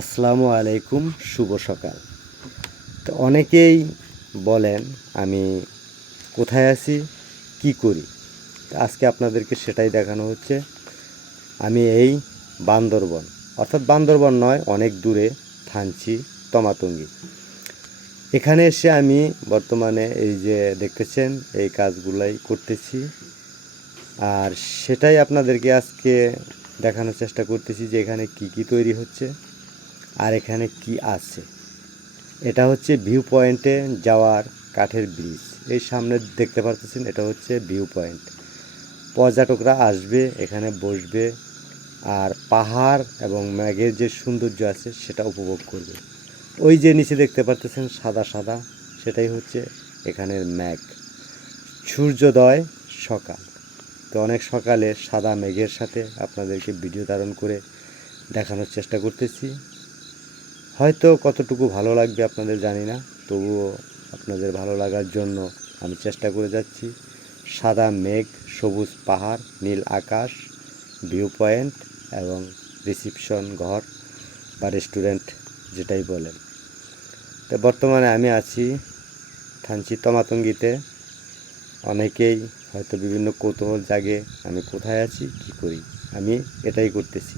আসসালামু আলাইকুম, শুভ সকাল। তো অনেকেই বলেন আমি কোথায় আছি, কি করি। তো আজকে আপনাদেরকে সেটাই দেখানো হচ্ছে। আমি এই বান্দরবন, অর্থাৎ বান্দরবন নয়, অনেক দূরে থানচি তমাতঙ্গি। এখানে এসে আমি বর্তমানে এই যে দেখতেছেন এই কাজগুলাই করতেছি, আর সেটাই আপনাদেরকে আজকে দেখানোর চেষ্টা করতেছি যে এখানে কি কি তৈরি হচ্ছে আর এখানে কি আছে। এটা হচ্ছে ভিউ পয়েন্টে যাওয়ার কাঠের ব্রিজ। এই সামনে দেখতে পাচ্ছেন, এটা হচ্ছে ভিউ পয়েন্ট। পর্যটকরা আসবে, এখানে বসবে, আর পাহাড় এবং মেঘের যে সৌন্দর্য আছে সেটা উপভোগ করবে। ওই যে নিচে দেখতে পাচ্ছেন সাদা সাদা, সেটাই হচ্ছে এখানের মেঘ। সূর্যোদয় সকাল। তো অনেক সকালে সাদা মেঘের সাথে আপনাদেরকে ভিডিও ধারণ করে দেখানোর চেষ্টা করতেছি। হয়তো কতটুকু ভালো লাগবে আপনাদের জানি না, তবুও আপনাদের ভালো লাগার জন্য আমি চেষ্টা করে যাচ্ছি। সাদা মেঘ, সবুজ পাহাড়, নীল আকাশ, ভিউ পয়েন্ট এবং রিসিপশন ঘর বা রেস্টুরেন্ট যেটাই বলেন। তো বর্তমানে আমি আছি থানচি তমাতঙ্গিতে। অনেকেই হয়তো বিভিন্ন কৌতূহল জাগে আমি কোথায় আছি, কি করি। আমি এটাই করতেছি।